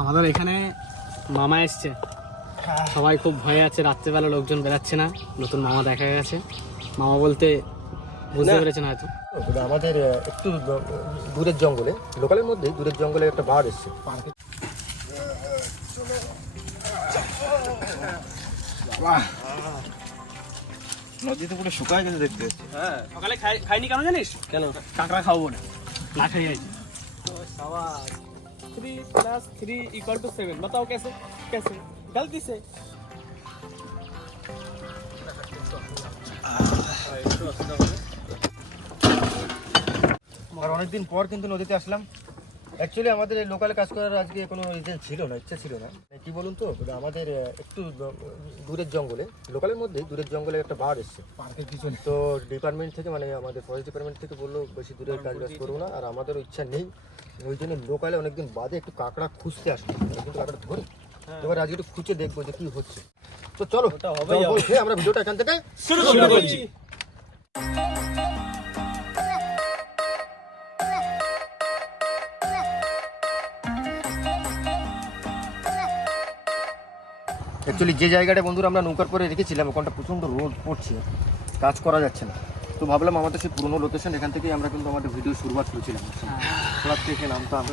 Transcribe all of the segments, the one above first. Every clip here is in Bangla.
আমাদের এখানে মামা এসছে, সবাই খুব ভয়ে আছে, রাত্রেবেলা লোকজন বেরাচ্ছে না, নতুন মামা দেখা গেছে। মামা বলতে বুঝতে পেরেছেন হয়তো। আমাদের একটু দূরের জঙ্গলে, লোকালের মধ্যেই দূরের জঙ্গলে একটা বাঘ এসছে। নদীতে পুরো শুকায় গেছে দেখতে। হ্যাঁ, সকালে খাইনি কেন জানিস? কেন? কাঁকড়া খাবো না, না খাই আছি। 3 + 3 = 7। बताओ कैसे कैसे गलती से। আর অনেকদিন পর কিন্তু নদীতে আসলাম। অ্যাকচুয়ালি আমাদের এই লোকালে কাজ করার আজকে কোনো রিজন ছিল না, ইচ্ছা ছিল না। কি বলুন তো, আমাদের একটু দূরের জঙ্গলে, লোকালের মধ্যেই দূরের জঙ্গলে একটা বাঘ এসছে পার্কের পিছনে। তো ডিপার্টমেন্ট থেকে, মানে আমাদের ফরেস্ট ডিপার্টমেন্ট থেকে বললো বেশি দূরের কাজ বাজ করবো না, আর আমাদেরও ইচ্ছা নেই। ওই জন্য লোকালে অনেকদিন বাদে একটু কাঁকড়া খুঁজতে আসলো, কিন্তু কাঁকড়া ধরি। এবার আজকে একটু খুঁজে দেখবো যে কি হচ্ছে। তো চলো আমরা ভিডিওটা এখান থেকে শুরু করছি। অ্যাকচুয়ালি যে জায়গাটা বন্ধুরা আমরা নৌকার পরে রেখেছিলাম, ওখানটা প্রচণ্ড রোদ পড়ছে, কাজ করা যাচ্ছে না। তো ভাবলাম আমাদের সেই পুরোনো লোকেশন, এখান থেকেই আমরা কিন্তু আমাদের ভিডিও শুরুয়াত করেছিলাম। সবার থেকে নামতাম,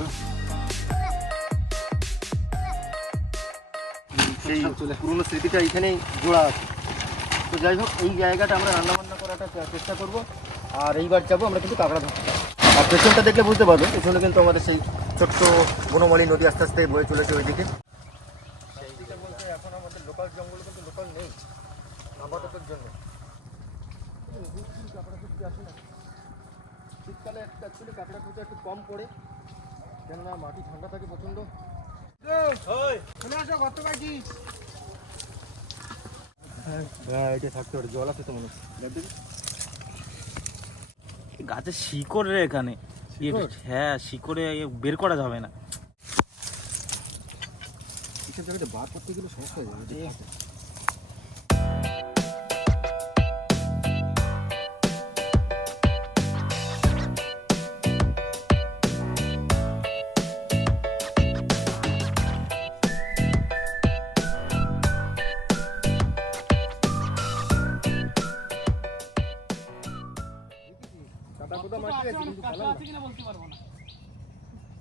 সেই পুরোনো স্মৃতিটা এখানেই জোড়া আছে। তো যাই হোক, এই জায়গাটা আমরা রান্নাবান্না করাটা চেষ্টা করব। আর এইবার যাবো আমরা কিন্তু কাঁকড়া ধরতে। আর পেছনটা দেখলে বুঝতে পারবেন, পেছনে কিন্তু আমাদের সেই ছোট্ট বনমালী নদী আস্তে আস্তে বয়ে চলেছে ওইদিকে। এখন আমাদের লোকাল জঙ্গলে কিন্তু লোকাল নেই আপাততের জন্য। কাঁকড়া খুঁজতে আসে না, শীতকালে অ্যাকচুয়ালি কাঁকড়া খুঁজতে একটু কম পড়ে, কেননা মাটি ঠান্ডা থাকে প্রচণ্ড। চলে আসো, ঘর তো পাইছি। হ্যাঁ, এটা থাকতে পারে, জল আছে তো মনে হচ্ছে। গাছের শিকড় রে এখানে। হ্যাঁ, শিকড়ে বের করা যাবে না। এসব জায়গাতে বার করতে গেলে সমস্যা হয়ে যাবে।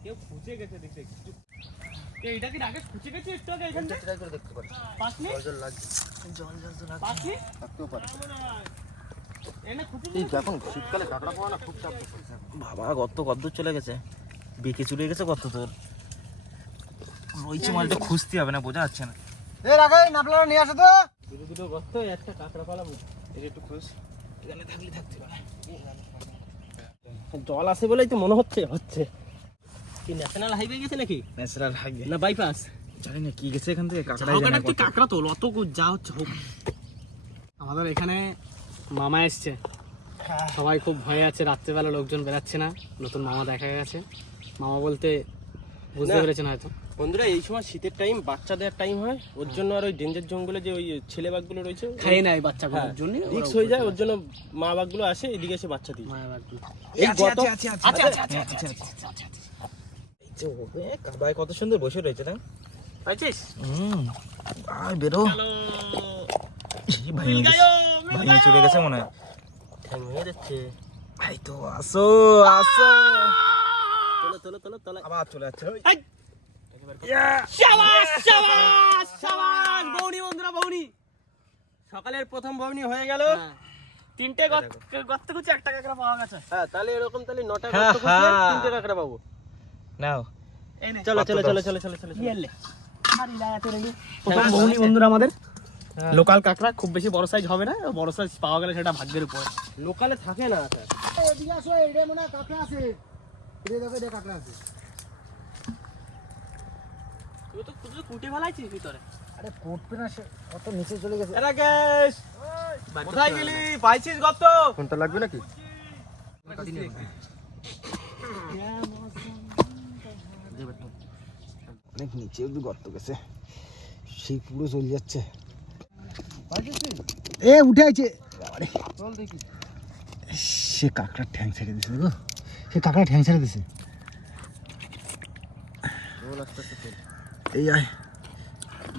কেউ খুঁজে গেছে দেখতে। এইটা কি আগে খুঁজে গেছে একটু আগে এখান থেকে? ট্রাই করে দেখতে পারি। পাসনি? জল লাগছে, জল লাগছে। পাসনি? থাকতেও পারে। এনে খুঁজে এই এখন শীতকালে কাঁকড়া পাওয়া না খুব চাপ পড়ছে। বাবা কত চলে গেছে, বেঁকে চলে গেছে কত তোর। রয়েছে মালটা খুঁজতে হবে না, বোঝা যাচ্ছে না। এই রাখাই নাপলাটা নিয়ে আসো তো। দুটো গর্ত, একটা কাঁকড়া পালাবো। এটা একটু খুঁজ, এখানে থাকলে থাকতে পারে। জল আছে বলেই তো মনে হচ্ছে কি ন্যাশনাল হাইওয়ে গেছে নাকি? ন্যাচারাল হাইওয়ে না বাইপাস? জানি না কি গেছে এখান থেকে। কাঁকড়া তোল, অত যা হচ্ছে হোক। আমাদের এখানে মামা এসছে, সবাই খুব ভয়ে আছে, রাত্রেবেলা লোকজন বেরাচ্ছে না, নতুন মামা দেখা গেছে। মামা বলতে বুঝতে পেরেছেন হয়তো। বন্ধুরা, এই সময় শীতের টাইম, বাচ্চা দেওয়ার টাইম হয়, ওর জন্য আর ওই ডেঞ্জার জঙ্গলে যে ওই ছেলে বাঘগুলো রয়েছে খাই না এই বাচ্চাগুলোর জন্য, রিক্স হয়ে যায়, ওর জন্য মা বাঘগুলো আসে এদিকে এসে বাচ্চা দিই। এই কাদায় কত সুন্দর বসে রয়েছে না? পাইছিস? আর বেরো, ভাই চলে গেছে মনে হয়। ভাই তো আসো আসো, তোলো আবার চলে যাচ্ছে। বৌনি বন্ধুরা, বৌনি সকালের প্রথম ভবনী হয়ে গেল। 3টে গর্ত খুঁজে একটা কাঁকড়া পাওয়া গেছে। হ্যাঁ, তাহলে এরকম, তাহলে 9টা হ্যাঁ, গর্ত খুঁজলে হ্যাঁ। 3টে কাঁকড়া পাবো। নাও চলো চলো চলো চলো চলো চলো। প্রথম বৌনি বন্ধুরা আমাদের লোকাল কাঁকড়া, খুব বেশি বড় সাইজ হবে না, বড় সাইজ পাওয়া গেলে সেটা ভাগ্যের উপরে। লোকালে থাকে না। এদিকে আসো, এটা মনে হয় কাঁকড়া আছে। এটা দেখো, এটা কাঁকড়া আছে। তুই তো কুটে ফেলাইছিস ভিতরে। আরে কোটবে না, সে কত নিচে চলে গেছে। রাকেশ, কোথায় গেলি? পাইছিস গর্ত? ফোনটা লাগবে নাকি? অনেক নিচে অব্দি গর্ত গেছে, সেই পুরো চলে যাচ্ছে। এ উঠে আছে, চল দেখি। সে কাঁকড়ার ঠ্যাং ছেড়ে দিছে গো, সে কাঁকড়া ঠ্যাং ছেড়ে দিছে। এই আয়,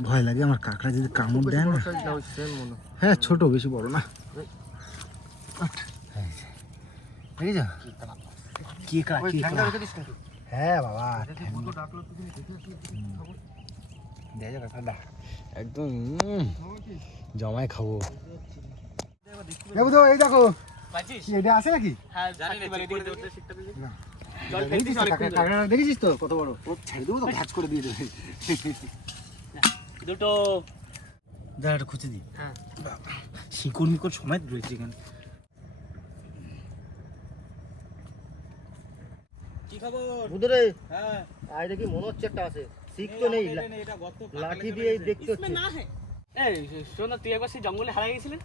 ভয় লাগে আমার, কাঁকড়া যদি কামড় দেয় না। হ্যাঁ ছোট, বেশি বড় না। কি কাঁকড়া? হ্যাঁ বাবা, একদম জমায় খাবো। দেখো তো, এই দেখো এটা আছে নাকি? কাঁকড়া দেখেছিস তো কত বড়? ও ছেড়ে দেবো তো, ভাজ করে দিয়ে দেবে। দুটো যা একটা খুঁজে দিই। হ্যাঁ, শিকড় মিকড় সমেত রয়েছে এখানে। কি খবর? বুধরে হ্যাঁ, আয় দেখি মনে হচ্ছে একটা আছে, শিখ তো নেই, এটা গর্ত লাঠি দিয়ে দেখতে হচ্ছে। এই শোন না, তুই একবার সেই জঙ্গলে হারিয়ে গেছিলি,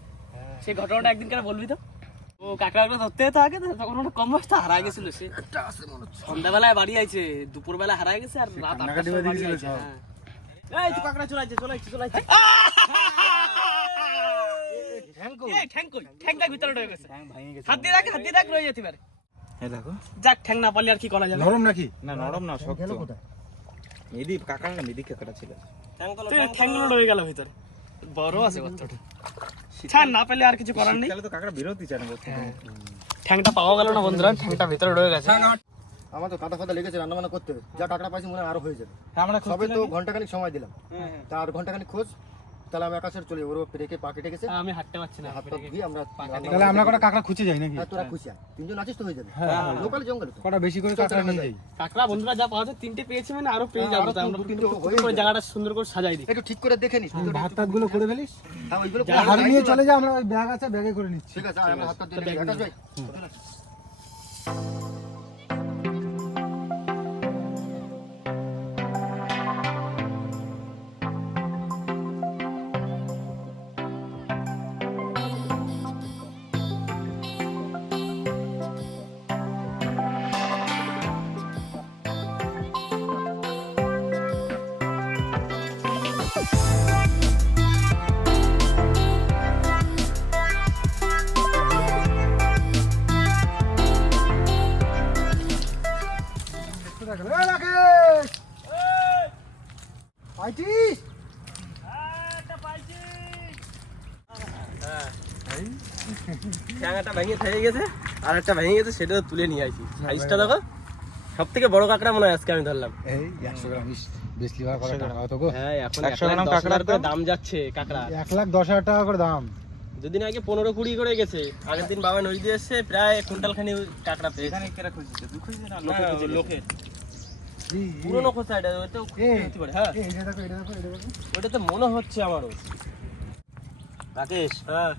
সেই ঘটনাটা একদিন কেন বলবি তো? ও কাঁকড়াগুলো ধরতে যেতে আগে তখন ওটা কম বয়সটা হারায় গেছিল। সে সন্ধ্যাবেলায় বাড়ি আইছে, দুপুরবেলা হারায় গেছে, আর রাত 8টার সময় বাড়ি আইছে। হ্যাঁ, এই তো কাঁকড়া চলাইছে। এই ঠ্যাং কই? ঠ্যাংটা ভিতরে ঢুকে গেছে। হাত দিয়ে দেখ রয়ে যেতে পারে। এই দেখো, যাক, ঠ্যাং না পারলে আর কি করা যাবে। নরম নাকি? না নরম না, শক্ত। গেল কোথায়? মেদি কাঁকড়া, মেদি কাঁকড়া ছিল। ঠ্যাংগুলো রয়ে গেল ভিতরে, বড় আছে বাচ্চাটা। ছাড়, না পেলে আর কিছু করার নেই। তাহলে তো কাঁকড়া বেরোতেই চায় না বলতে। ঠ্যাংটা পাওয়া গেল না বন্ধুরা, ঠ্যাংটা ভিতরে রয়ে গেছে। আমার তো কাঁটা ফাটা লেগেছে রান্না বান্না করতে, যা কাঁকড়া পাইছি মনে হয় আরো হয়ে যাবে। আমরা সবে তো ঘন্টাখানিক সময় দিলাম, তা আর ঘন্টাখানিক খোঁজ, তাহলে আমি আকাশের চলে ওর রেখে পা কেটে গেছে, আমি হাঁটতে পারছি না। হাত পা ধুয়ে আমরা তাহলে আমরা কটা কাঁকড়া খুঁজে যাই নাকি? হ্যাঁ, তোরা খুশি আয়, তিনজন আছিস তো হয়ে যাবে। হ্যাঁ। লোকাল জঙ্গলে তো কটা বেশি করে কাঁকড়া নিয়ে যাই। কাঁকড়া বন্ধুরা যা পাওয়া যায়, 3টে পেয়েছি মানে আরো পেয়ে যাবো। আরো তাই আমরা দু তিনটে টুকটুক হয়ে করে যাবে। জায়গাটা সুন্দর করে সাজাই দিই। একটু ঠিক করে দেখে নিস। ভাত টাত গুলো করে ফেলিস, হ্যাঁ, ওইগুলো হাড়ি নিয়ে চলে যা, আমরা ওই ব্যাগ আছে ব্যাগে করে নিচ্ছি। ঠিক আছে, আয়, আমরা হাত পা ধুয়ে নিই। আকাশ ভাই, পাইছিস? ঠ্যাংটা ভেঙে থেকে গেছে, আর একটা ভেঙে গেছে, সেটা তুলে নিয়ে আইছি। সাইজটা দেখো, সব থেকে বড় কাঁকড়া মনে হয় আজকে আমি ধরলাম। এই 100 গ্রাম বেশি ভাগ করে টাকা হতো গো। হ্যাঁ, এখন 100 গ্রাম 1,10,000 কাঁকড়ার করে দাম যাচ্ছে কাঁকড়া। 1,10,000 টাকা করে দাম। দুদিন আগে 15-20 করে গেছে। আগের দিন বাবা নদী দিয়ে এসছে, প্রায় কুইন্টাল খানি কাঁকড়া পেয়েছে। লোকের পুরোনো খোঁচা, এটা ওইটাও হতে পারে। হ্যাঁ, এটা দেখো, এটা দেখো, এটা দেখো। ওটা তো মনে হচ্ছে আমারও। রাকেশ, হ্যাঁ,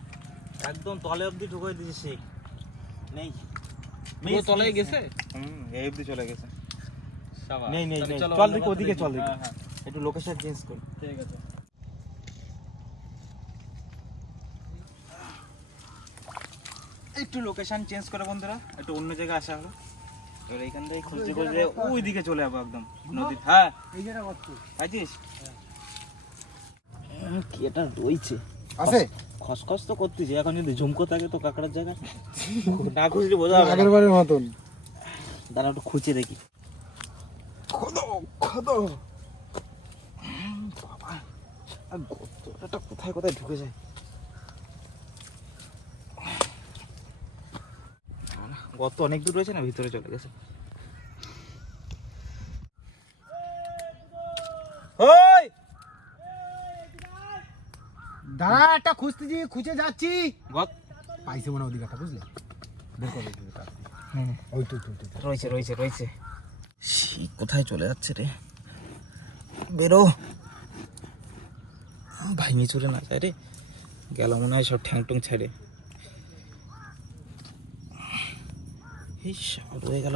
একদম তলে অবধি ঢুকাই দিয়েছিস। নেই, পুরো তলায় গেছে। এই অবধি চলে গেছে। শাবাশ। নেই নেই তাহলে নেই, চলো চল অন্য দেখি, পাত্রে ওদিকে যাই। চল দেখি। হ্যাঁ, হ্যাঁ, একটু লোকেশন চেঞ্জ কর। ঠিক আছে। একটু লোকেশন চেঞ্জ করে বন্ধুরা, একটু অন্য জায়গায় আসা হলো। এবার এইখান থেকে খুঁজতে খুঁজতে ওই দিকে চলে যাবো একদম নদীর। হ্যাঁ, এই জায়গা কত পাইছিস? কি এটা রয়েছে? আছে খসখস তো করতেছে। এখন যদি ঝুমকো থাকে তো কাঁকড়ার জায়গায় না খুঁজলে বোঝা যাবে না। আগের বারের মতন। দাঁড়া, একটু খুঁজে দেখি। খোদো খোদো, বাবা এটা কোথায় কোথায় ঢুকে যায়। গর্ত অনেক দূর রয়েছে না, ভিতরে চলে গেছে। ওই দাঁড়া, একটা খুঁজতেছি, খুঁজে যাচ্ছি। পাইছে মনে ওদিকে একটা, বুঝলি? বের করে দিতে। ওই তো রয়েছে রয়েছে রয়েছে। কোথায় চলে যাচ্ছে রে? বেরো, ভাঙে চলে না যায় রে। গেল মনে হয় সব ঠ্যাং টুং ছেড়ে। রয়ে গেল।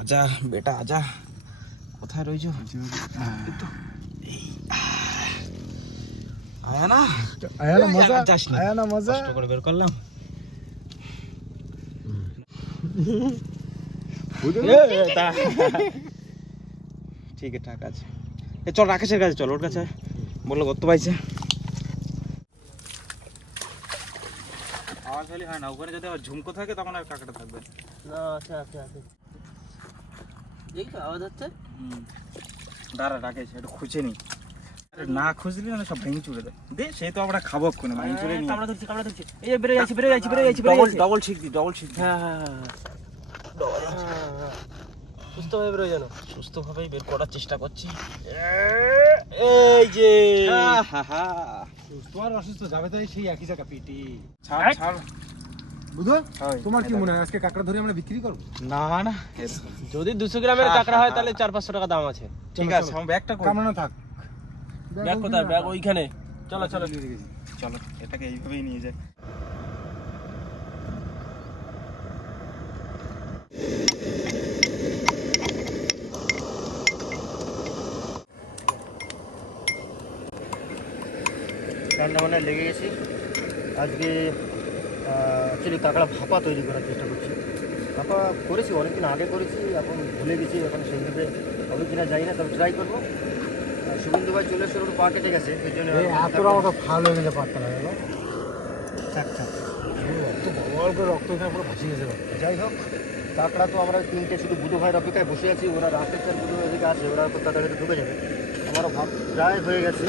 আজা বেটা আজা, কোথায় রয়েছো? আয়া না, আয়া না মজা, আয়া না মজা। কষ্ট করে বের করলাম। ঠিক আছে, ঠিক আছে। চল রাকেশের কাছে চল, ওর কাছে বললো গর্ত পাইছে। আওয়াজ হলে হয় না, ওখানে যদি আবার ঝুমকো থাকে তখন আর কাঁকড়া থাকবে না, আছে আছে আছে। এই তো আওয়াজ হচ্ছে। দাঁড়া ডাকেছে একটু খুঁজে নি। আরে না খুঁজলি না সব ভেঙে চুড়ে দেয়। দে সেই তো আমরা খাবো কোনে ভেঙে চুড়ে নিয়ে। কামড়া ধরছি এই যে বেড়ে যাচ্ছি ডবল ঠিক দি ডবল ঠিক দি। হ্যাঁ সুস্থভাবে বেরোয় যেন। সুস্থভাবেই বের করার চেষ্টা করছি। এই যে সুস্থ আর অসুস্থ যাবে তো সেই একই জায়গা পিটি। ছাড় ছাড়। বুঝো হয়, তোমার কি মনে হয় আজকে কাঁকড়া ধরে আমরা বিক্রি করবো? না না যদি 200 গ্রামের কাঁকড়া হয় তাহলে 400-500 টাকা দাম আছে। ঠিক আছে আমার ব্যাগটা কই? কামড়ানো থাক। ব্যাগ কোথায়? ব্যাগ ওইখানে। চলো চলো এটাকে এইভাবেই নিয়ে যাই। রান্না বান্নায় লেগে গেছি। আজকে অ্যাকচুয়ালি কাঁকড়া ভাপা তৈরি করার চেষ্টা করছি। ভাপা করেছি অনেকদিন আগে করেছি, এখন ভুলে গেছি, এখন সেইভাবে হবে কিনা জানি না, তবে ট্রাই করবো। শুভেন্দু ভাই চলে এসে ওর পা কেটে গেছে, সেই জন্য এতটা মতো ভালো হয়ে গেলে পারতে না গেল অল্প রক্ত এখানে পুরো ভাসিয়ে গেছে। যাই হোক, কাঁকড়া তো আমরা 3টে শুধু বুধো ভাইয়ের অপেক্ষায় বসে আছি। ওরা রাতে 4 বুধো এদিকে আছে, ওরা তো তাড়াতাড়ি ঢুকে যাবে। আমারও ভাব প্রায় হয়ে গেছে।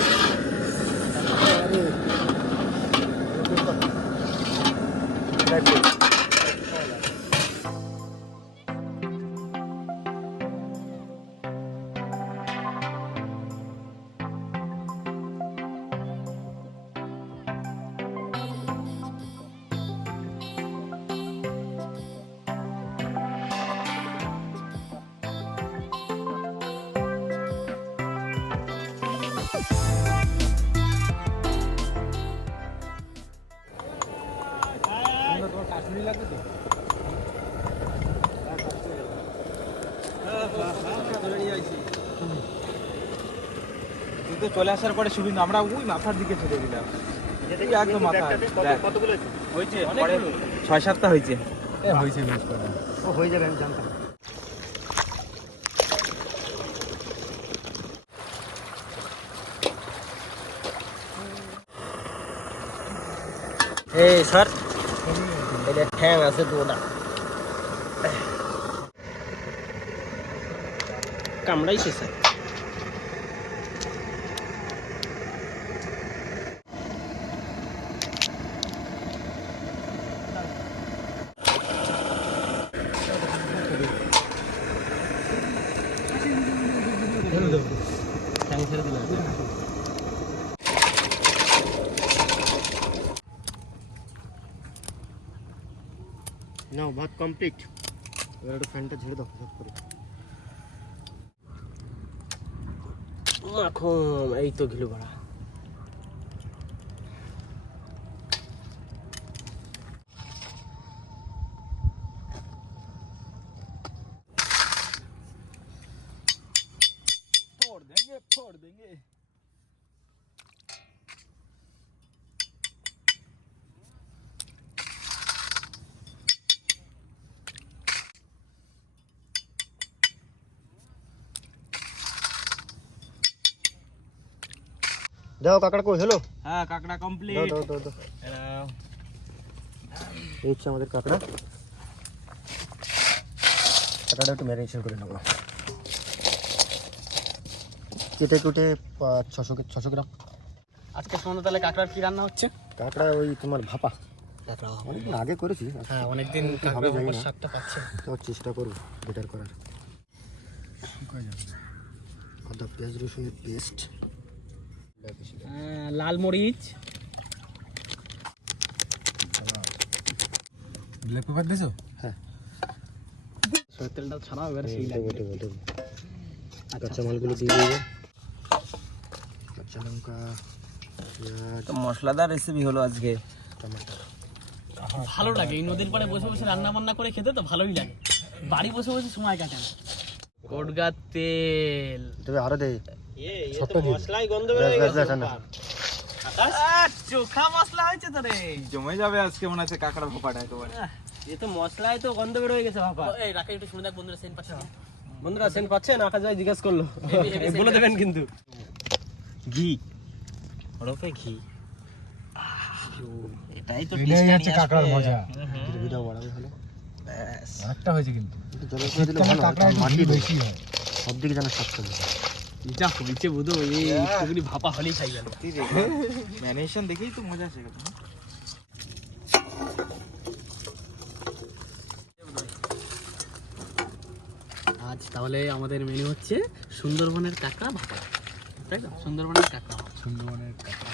তুই তো চলে আসার পরে শুভিন্দু আমরা ওই মাথার দিকে চলে গেলাম। একদম মাথা কতগুলো আছে? হয়েছে 6-7টা হয়েছে। হয়েছে মিস করে ও হয়ে যাবে, আমি জানতাম। এই স্যার এটা ঠ্যাং আছে দুটা কামড়াইছে স্যার। ঠ্যাং ছেড়ে দিলাম। নাও ভাত কমপ্লিট। এবার একটু ফ্যানটা ঝেড়ে দাও ঝপ করে। মাখন এই তো ঘিলু ভাড়া। फोड़ देंगे দাও কাঁকড়া কই হলো? হ্যাঁ কাঁকড়া দাও কমপ্লিট। দাও দাও দাও। এই হচ্ছে আমাদের কাঁকড়া। কাঁকড়াটা একটু ম্যারিনেশন করে নেবো। কেটে কুটে 600 গ্রাম। আজকে সন্ধ্যা তাহলে কাঁকড়ার কি রান্না হচ্ছে? কাঁকড়া ওই তোমার ভাপা। অনেকদিন আগে করেছি। হ্যাঁ অনেকদিন হবে জানি না, স্বাদটা পাচ্ছে। তো চেষ্টা করবো বেটার করার। আদা পেঁয়াজ রসুনের পেস্ট, লাল মরিচ, ব্ল্যাক পেপার দিছো? হ্যাঁ সরিষার তেলটা ছাড়াও এবারে সেই দেবো লাগবে। দেবো দেবো। কাঁচা মালগুলো দিয়ে দেবো। কাঁচা লঙ্কা, পেঁয়াজ, তো মশলাদার রেসিপি হলো আজকে। টমেটো। ভালো লাগে এই নদীর পাড়ে বসে বসে রান্না বান্না করে খেতে, তো ভালোই লাগে। বাড়ি বসে বসে সময় কাটে না। কোটগার তেল তবে আরো দে। মশলাই গন্ধ ব্যাস, ব্যাস, ব্যাস, না। চোখা মশলা হয়েছে তো রে। জমে যাবে আজকে মনে হচ্ছে কাঁকড়া ভাপাটা একেবারে। এ তো মশলায় তো গন্ধ বের হয়ে গেছে বাবা। এই রাখে একটু শুনে দেখ বন্ধুরা সেন পাচ্ছে। বন্ধুরা সেন্ট পাচ্ছেন? আকাশ ভাই জিজ্ঞাসা করলো, বলে দেবেন কিন্তু। ঘি ওরফে ঘি, এটাই তো এটাই হচ্ছে কাঁকড়ার মজা। গ্রেভিটাও বাড়াবে ভালো। ব্যাস অনেকটা হয়েছে কিন্তু একটু জলের করে দিলে ভালো হয়, কাঁকড়া একটু মাটি বেশি হয়। সব দিকে যেন সাফ থাকবে। যা হয়েছে বুধো এই একটুখানি ভাপা হলেই খাই গেল। ম্যারিনেশন দেখেই তো মজা আসে কথা। আজ তাহলে আমাদের মেনু হচ্ছে সুন্দরবনের কাঁকড়া ভাপা, তাই তো? সুন্দরবনের কাঁকড়া ভাপা। সুন্দরবনের কাঁকড়া।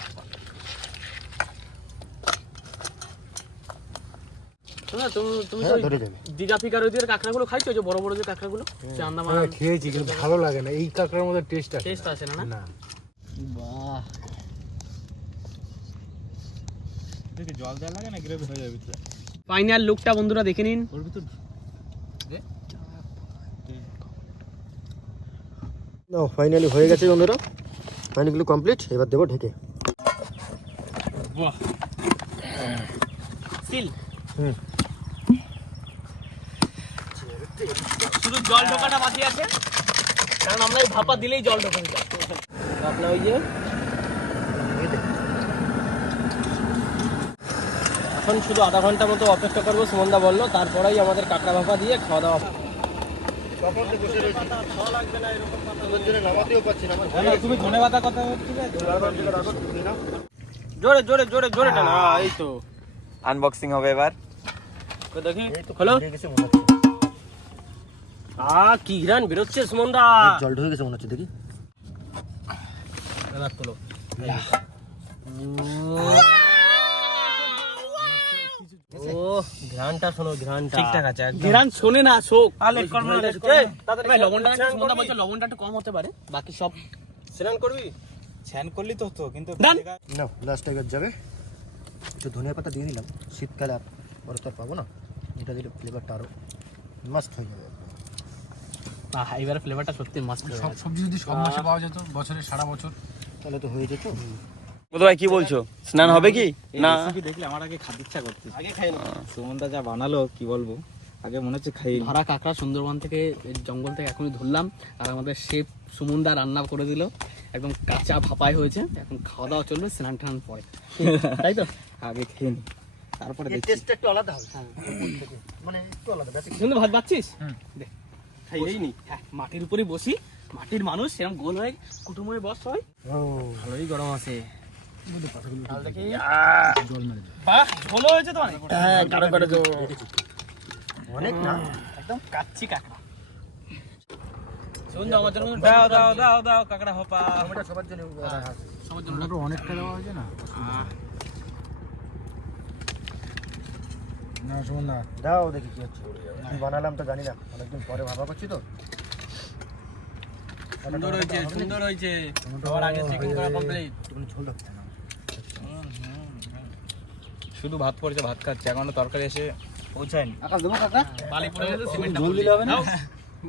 শোনো, তুমি হ্যাঁ, তো ধরে যাবে। দীঘা ফিকার ওইদিকে কাঁকড়াগুলো খাইছো, যে বড় বড় যে কাঁকড়াগুলো, সে আন্দামান হ্যাঁ, খেয়েছি কিন্তু ভালো লাগে না, এই কাঁকড়ার মধ্যে টেস্ট আছে টেস্ট আছে না? না। বাহ, জল দেওয়া লাগে না, গ্রেভি হয়ে যাবে। ফাইনাল লুকটা বন্ধুরা দেখে নিন। নাও ফাইনালি হয়ে গেছে বন্ধুরা, ফাইনালি কমপ্লিট। এবার দেবো ঢেকে। বাহ, সিল। হুম। শুধু জল ঢোকাটা বাকি আছে, কারণ আমরা এই ভাপা দিলেই জল ঢোকে যায়। আপনার ওই যে এখন শুধু আধা ঘন্টা মতো অপেক্ষা করবো, সুমনদা বললো, তারপরেই আমাদের কাঁকড়া ভাপা দিয়ে খাওয়া দাওয়া। তুমি ধনে পাতা কথা ঠিক আছে। জোরে জোরে জোরে জোরে টানা, এই তো আনবক্সিং হবে এবার। তো দেখি এই তো হলো। হয়ে গেছে মনে হচ্ছে। কি ঘ্রাণ বেরোচ্ছে সুমনদা। জল ঢুকে গেছে মনে হচ্ছে, দেখি। এবার তোলো। ও ঘ্রাণটা শোনো, ঘ্রাণটা ঠিকঠাক আছে। ঘেরান শোনে না, শোক। লেট করবো না, লেট ভাই, লবণটা সুমনদা বলছে লবণটা একটু কম হতে পারে, বাকি সব স্নান করবি? ছ্যান করলি তো হতো, কিন্তু ডান। নাও লাস্ট টাইগার যাবে। একটু ধনিয়া পাতা দিয়ে নিলাম, শীতকালে আর পরে তো আর পাবো না, এটা দিলে ফ্লেভারটা আরও মাস্ট হয়ে যাবে। এবার ফ্লেভারটা সত্যি মাস্ট। সব সবজি যদি সব মাসে পাওয়া যেত, বছরে সারা বছর। তাহলে তো হয়ে যেত। ভাই কি বলছো, স্নান হবে কি না? দেখলে আমার আগে খাতে ইচ্ছা করতে। আগে খাই না। সুমনদা যা বানালো কি বলবো, আগে মনে হচ্ছে খাই। ধরা কাঁকড়া সুন্দরবন থেকে, এই জঙ্গল থেকে এখনই ধরলাম, আর আমাদের শেফ সুমনদা রান্না করে দিল, একদম কাঁচা ভাপাই হয়েছে। এখন খাওয়া দাওয়া চলবে, স্নান টান পরে, তাই তো? আগে খেয়ে নি, তারপরে এর দেখছি। টেস্টটা একটু আলাদা হবে, মানে একটু আলাদা। সুন্দর ভাত পাচ্ছিস? দে, খাইলেই নি। হ্যাঁ, মাটির উপরে বসি, মাটির মানুষ সেরকম গোল হয়ে কুটুম হয়ে বস হয়, ভালোই গরম আছে। বাহ, ঝোল হয়েছে তো অনেক। হ্যাঁ, কারো কারো তো অনেক না, একদম কাচ্চি কাঁকড়া। সুন্দর, আমার জন্য দাও দাও দাও দাও কাঁকড়া হপা। টমেটো সবার জন্য সবার জন্য টমেটো অনেকটা দেওয়া হয়েছে না। না সুমনদা, দাও দেখি কি হচ্ছে। কি বানালাম তো জানি না, অনেকদিন পরে ভাবা করছি তো। সুন্দর হয়েছে, সুন্দর হয়েছে। সবার আগে চেকিং করা কমপ্লিট। একটুখানি ঝোল রাখতে না। শুধু ভাত পড়েছে, ভাত খাচ্ছে, এখনো তরকারি এসে পৌঁছায়নি। আকাশ দেবো কাকা? বালি পড়ে গেছে, সিমেন্টটা ঝোল দিলে হবে না?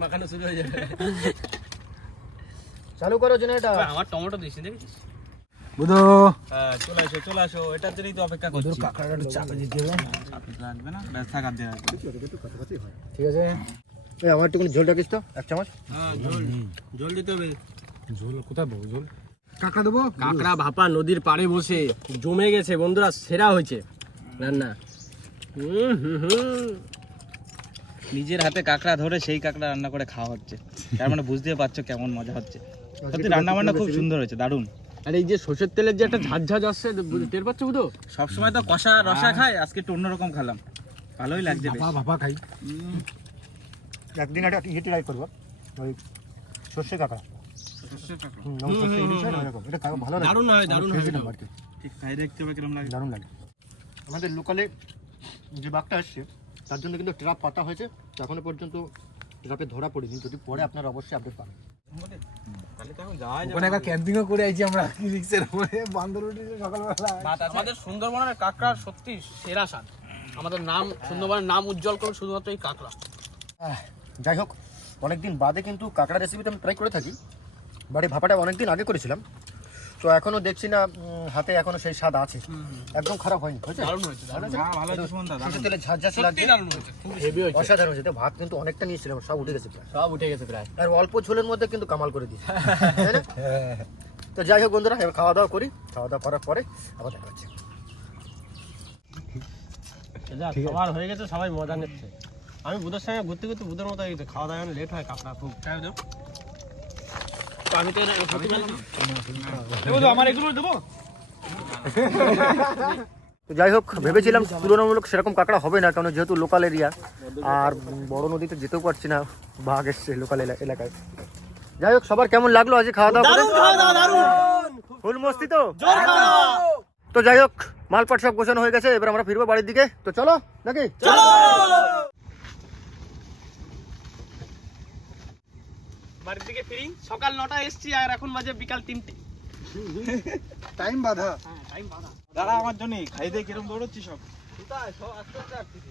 মাখানো শুরু হয়ে যাবে। চালু করো জেনারেটর। আমার টমেটো দিস, দেখেছিস? বুধো, হ্যাঁ, চলে আসো চলে আসো, এটার জন্যই তো অপেক্ষা করছি। কাঁকড়াটা একটু চাপে দিতে হবে। লাগবে না, ব্যাস থাক আর দেওয়া একটু কাছাকাছি হয়। ঠিক আছে, এই আমার একটুখানি ঝোল রাখিস তো, 1 চামচ। হ্যাঁ, জল দিতে হবে। ঝোল কোথায় দেবো? ঝোল কাঁকড়া দেবো। কাঁকড়া ভাপা নদীর পাড়ে বসে জমে গেছে বন্ধুরা, সেরা হয়েছে রান্না। নিজের হাতে কাঁকড়া ধরে সেই কাঁকড়া রান্না করে খাওয়া হচ্ছে, তার মানে বুঝতেই পারছো কেমন মজা হচ্ছে। সত্যি রান্না বান্না খুব সুন্দর হয়েছে, দারুণ। আর এই যে সর্ষের তেলের যে একটা ঝাঁঝ ঝাঁঝ আসছে, টের পাচ্ছ বুধো? সবসময় তো কষা রসা খাই, আজকে একটু অন্যরকম খেলাম, ভালোই লাগছে বেশ। ভাপা ভাপা খাই। একদিন একটা ইয়ে ট্রাই করবো, ওই সর্ষে কাঁকড়া। সর্ষে ইলিশ হয় না, এরকম। এটা খাওয়া ভালো লাগে। দারুণ হয়, দারুণ হয়। খেয়েছিলাম আর কি, ঠিক খাই দেখতে হবে কিরম লাগে। দারুণ লাগে। আমাদের লোকালে যে বাঘটা আসছে তার জন্য কিন্তু ট্র্যাপ পাতা হয়েছে, এখনো পর্যন্ত ট্র্যাপে ধরা পড়েনি। যদি পরে আপনারা অবশ্যই আপডেট পাবেন। ওখানে একটা ক্যাম্পিংও করে আইছি আমরা, রিক্সের উপরে বান্দর উঠেছে সকালবেলা। আমাদের সুন্দরবনের কাঁকড়া সত্যি সেরা স্বাদ। আমাদের নাম, সুন্দরবনের নাম উজ্জ্বল করবে শুধুমাত্র এই কাঁকড়া। যাই হোক, অনেকদিন বাদে কিন্তু কাঁকড়া রেসিপিটা আমি ট্রাই করে থাকি, বাট এই ভাপাটা অনেকদিন আগে করেছিলাম, তো এখনো দেখছি না হাতে এখনো সেই স্বাদ আছে, একদম খারাপ হয়নি। হয়েছে? দারুণ হয়েছে, দারুণ হ্যাঁ, ভালো হয়েছে সুমনদা, সরষের তেলে ঝাঁঝ ঝাঁঝ সত্যি লাগছে, দারুণ হয়েছে, খুব হেভি হয়েছে। অসাধারণ হয়েছে। ভাত কিন্তু অনেকটা নিয়েছিলাম, সব উঠে গেছে প্রায়, সব উঠে গেছে প্রায়। আর অল্প ঝোলের মধ্যে কিন্তু কামাল করে দিয়েছে, তাই না? তো যাই হোক বন্ধুরা, এবার খাওয়া দাওয়া করি, খাওয়া দাওয়া করার পরে আবার দেখা হচ্ছে। খাবার হয়ে গেছে, সবাই মজা নিচ্ছে। আমি বুধের সঙ্গে ঘুরতে ঘুরতে বুধের মতো হয়ে গেছে, খাওয়া দাওয়া লেট হয়, কাঁকড়া খুব। তো আমি তো এটা হতে গেলাম না। আমার এগুলো দেবো। তো যাই হোক, ভেবেছিলাম তুলনামূলক সেরকম কাঁকড়া হবে না, কারণ যেহেতু লোকাল এরিয়া আর বড় নদীতে যেতেও পারছি না, বাঘ এসছে লোকাল এলাকায়। যাই হোক, সবার কেমন লাগলো আজ খাওয়া দাওয়া করে? ফুল মস্তি তো। তো যাই হোক, মালপাট সব গোছানো হয়ে গেছে, এবার আমরা ফিরবো বাড়ির দিকে। তো চলো নাকি? বাড়ির দিকে ফিরি। সকাল 9টা এসছি আর এখন বাজে বিকাল 3টে। টাইম বাধা। হ্যাঁ, টাইম বাড়া। দাঁড়া আমার জন্য খাই দিয়ে কিরম দৌড়চ্ছি সব। কোথায়? সব আস্তে আস্তে আসতেছি।